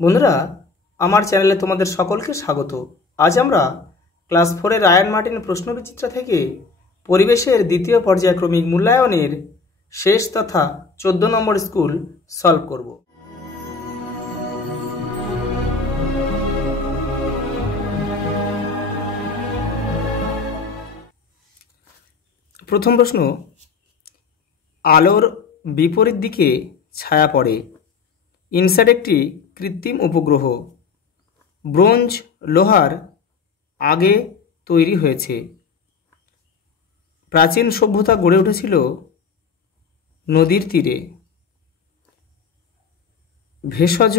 বন্ধুরা, আমার চ্যানেলে তোমাদের সকলকে স্বাগত। আজ আমরা ক্লাস 4-এর রায়ান মার্টিন প্রশ্নবিচিত্রা থেকে পরিবেশের দ্বিতীয় পর্যায়ক্রমিক মূল্যায়নের শেষ তথা 14 নম্বর স্কুল সলভ করব। প্রথম প্রশ্ন, আলোর বিপরীত দিকে ছায়া পড়ে। ইনস্যাট একটি কৃত্রিম উপগ্রহ ব্রোঞ্জ লোহার আগে তৈরি হয়েছে। প্রাচীন সভ্যতা গড়ে উঠেছিল নদীর তীরে। ভেষজ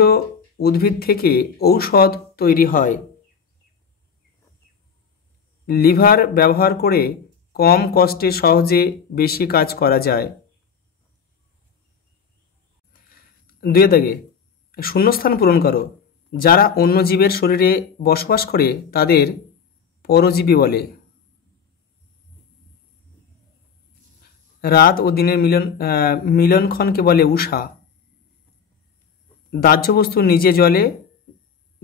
উদ্ভিদ থেকে ঔষধ তৈরি হয়। লিভার ব্যবহার করে কম কষ্টে সহজে বেশি কাজ করা যায়। 2 দাগে শূন্যস্থান পূরণ করো। যারা অন্য জীবের শরীরে বসবাস করে তাদের পরজীবী বলে। রাত ও দিনের মিলনক্ষণকে বলে উষা। দাহ্য বস্তু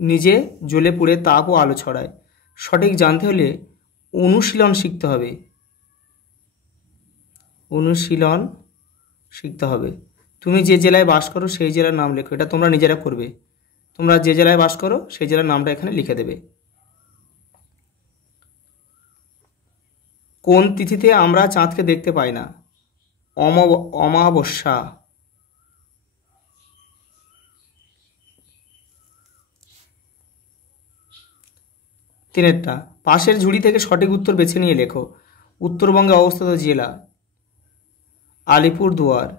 নিজে জ্বলে পুড়ে তাপ ও আলো ছড়ায়। সঠিক জানতে হলে অনুশীলন শিখতে হবে। তুমি যে জেলায় বাস করো সেই জেলার নাম লেখো। এটা তোমরা নিজেরা করবে। তোমরা যে জেলায় বাস করো সেই জেলার নামটা এখানে লিখে দেবে। কোন তিথিতে আমরা চাঁদকে দেখতে পাই না? অমাবস্যা। তিনেরটা, পাশের ঝুড়ি থেকে সঠিক উত্তর বেছে নিয়ে লেখো। উত্তরবঙ্গে অবস্থিত জেলা আলিপুরদুয়ার।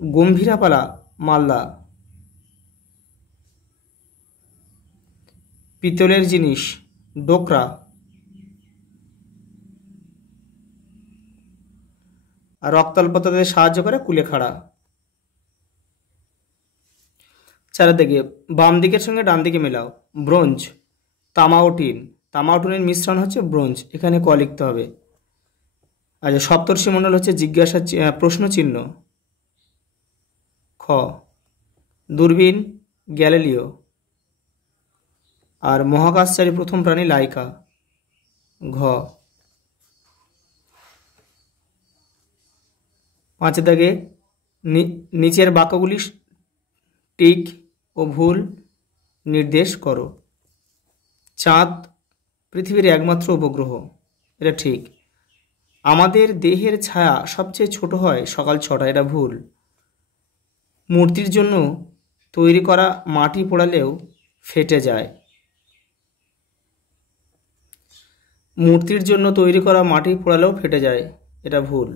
গম্ভীরাপালা মালদা। পিতলের জিনিস ডোকরা। আর রক্তাল্পতাতে সাহায্য করে কুলেখাড়া। 4 দিকে বাম দিকের সঙ্গে ডান দিকে মেলাও। ব্রোঞ্জ তামাওটিনের মিশ্রণ হচ্ছে ব্রোঞ্জ। এখানে ক লিখতে হবে। আচ্ছা, সপ্তর্ষি মণ্ডল হচ্ছে জিজ্ঞাসা প্রশ্ন চিহ্ন। খ। দূরবীন গ্যালিলিও। আর মহাকাশচারী প্রথম প্রাণী লাইকা। ঘ। 5 দাগে নিচের বাক্যগুলি ঠিক ও ভুল নির্দেশ করো। চাঁদ পৃথিবীর একমাত্র উপগ্রহ, এটা ঠিক। আমাদের দেহের ছায়া সবচেয়ে ছোট হয় সকাল 6টায়, এটা ভুল। মূর্তির জন্য তৈরি করা মাটি পোড়ালেও ফেটে যায়। এটা ভুল।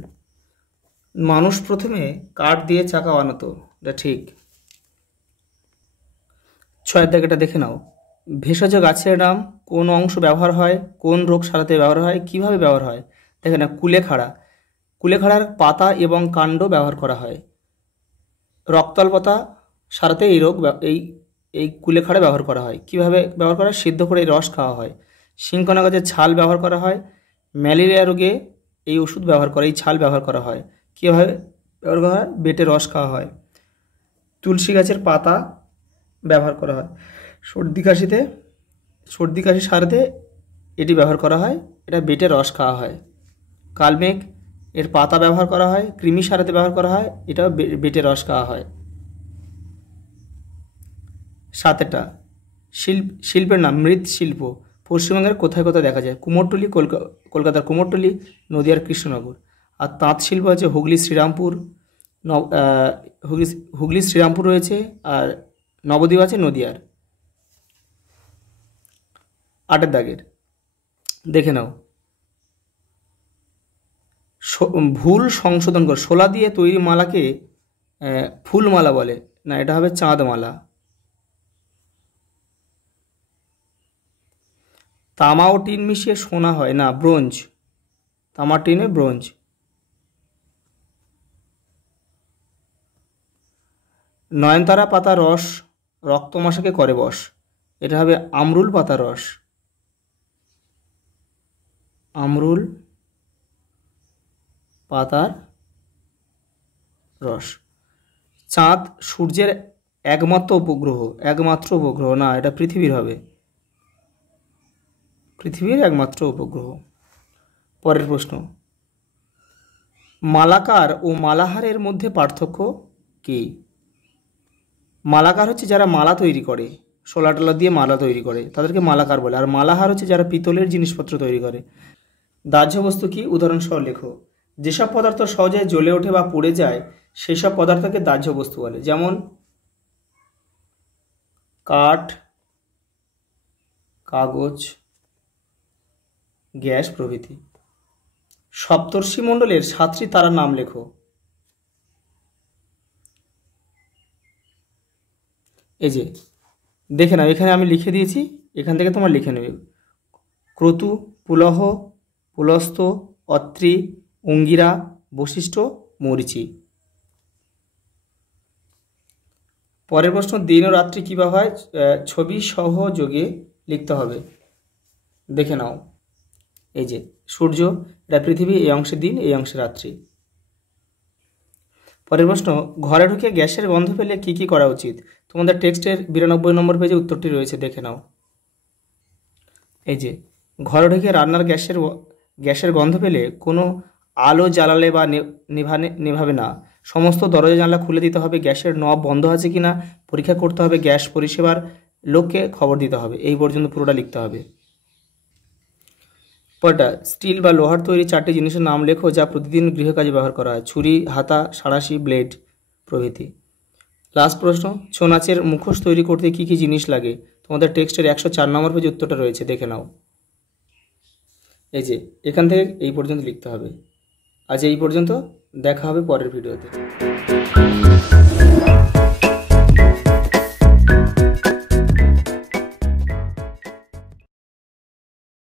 মানুষ প্রথমে কাঠ দিয়ে চাকা বানাতো, এটা ঠিক। 6 দাগেটা দেখে নাও। ভেষজ গাছের নাম কোন অংশ ব্যবহার হয়, কোন রোগ সারাতে ব্যবহার হয়, কিভাবে ব্যবহার হয়? দেখে না, কুলেখাড়ার পাতা এবং কাণ্ড ব্যবহার করা হয়। রক্তাল্পতা সারাতে এই কুলেখাড়া ব্যবহার করা হয়। কিভাবে ব্যবহার করা হয়? সিদ্ধ করে রস খাওয়া হয়। সিংকনা গাছের ছাল ব্যবহার করা হয়। ম্যালেরিয়া রোগে এই ওষুধ ব্যবহার করে, এই ছাল ব্যবহার করা হয়। কীভাবে ব্যবহার করা হয়? বেটে রস খাওয়া হয়। তুলসী গাছের পাতা ব্যবহার করা হয়। সর্দি কাশি সারাতে এটি ব্যবহার করা হয়, এটা বেটে রস খাওয়া হয়। কালমেঘ এর পাতা ব্যবহার করা হয়। কৃমি সারাতে ব্যবহার করা হয়, এটাও বেটে রস খাওয়া হয়। 7টা শিল্পের নাম। মৃৎশিল্প পশ্চিমবঙ্গের কোথায় কোথায় দেখা যায়? কুমোরটুলি কলকাতার কুমোরটুলি, নদিয়ার কৃষ্ণনগর। আর তাঁত শিল্প আছে হুগলি শ্রীরামপুর রয়েছে, আর নবদ্বীপ আছে নদিয়ার। 8 দাগের দেখে নাও। ভুল সংশোধন কর। শোলা দিয়ে তৈরি মালাকে ফুলমালা বলে না, এটা হবে চাঁদমালা। তামা ও টিন মিশিয়ে সোনা হয় না, ব্রোঞ্জ। তামা টিনে ব্রোঞ্জ। নয়নতারা পাতা রস রক্তমাশাকে করে বশ, এটা হবে আমরুল পাতা রস। আমরুল পাতার রস। চাঁদ সূর্যের একমাত্র উপগ্রহ না, এটা পৃথিবীর হবে, পৃথিবীর একমাত্র উপগ্রহ। পরের প্রশ্ন, মালাকার ও মালাহারের মধ্যে পার্থক্য কী? মালাকার হচ্ছে যারা মালা তৈরি করে, শোলা টোলা দিয়ে মালা তৈরি করে, তাদেরকে মালাকার বলে। আর মালাহার হচ্ছে যারা পিতলের জিনিসপত্র তৈরি করে। দাহ্য বস্তু কি? উদাহরণ সহ লেখো। যেসব পদার্থ সহজে জ্বলে ওঠে বা পুড়ে যায় সেই সব পদার্থকে দাহ্য বস্তু বলে, যেমন কাঠ, কাগজ, গ্যাস প্রভৃতি। সপ্তর্ষি মণ্ডলের 7টি তারার নাম লেখো। এই যে দেখে নাও, এখানে আমি লিখে দিয়েছি, এখান থেকে তোমরা লিখে নেবে। ক্রতু, পুলহ, পুলস্ত, অত্রি, অঙ্গিরা, বশিষ্ঠ, মরীচি। পরের প্রশ্ন, দিন ও রাত্রি কীভাবে হয়? ছবি সহযোগে লিখতে হবে। দেখে নাও, এই যে সূর্য, এটা পৃথিবী, এই অংশে দিন, এই অংশে রাত্রি। পরের প্রশ্ন, ঘরে ঢুকে গ্যাসের গন্ধ পেলে কি কি করা উচিত? তোমাদের টেক্সটের 92 নম্বর পেজে উত্তরটি রয়েছে, দেখে নাও। এই যে ঘরে ঢুকে রান্নার গ্যাসের গন্ধ পেলে কোনো আলো জ্বালালে বা নেভাবে না। সমস্ত দরজা জানলা খুলে দিতে হবে, গ্যাসের নব বন্ধ আছে কিনা পরীক্ষা করতে হবে, গ্যাস পরিষেবার লোককে খবর দিতে হবে। এই পর্যন্ত পুরোটা লিখতে হবে। পরটা, স্টিল বা লোহার তৈরি 4টি জিনিসের নাম লেখো যা প্রতিদিন গৃহকাজে ব্যবহার করা হয়। ছুরি, হাতা, সাঁড়াশি, ব্লেড প্রভৃতি। লাস্ট প্রশ্ন, ছৌ নাচের মুখোশ তৈরি করতে কি কি জিনিস লাগে? তোমাদের টেক্সটের 104 নম্বর পেজে উত্তরটা রয়েছে, দেখে নাও। এই যে এখান থেকে এই পর্যন্ত লিখতে হবে। আজ এই পর্যন্ত, দেখা হবে পরের ভিডিওতে।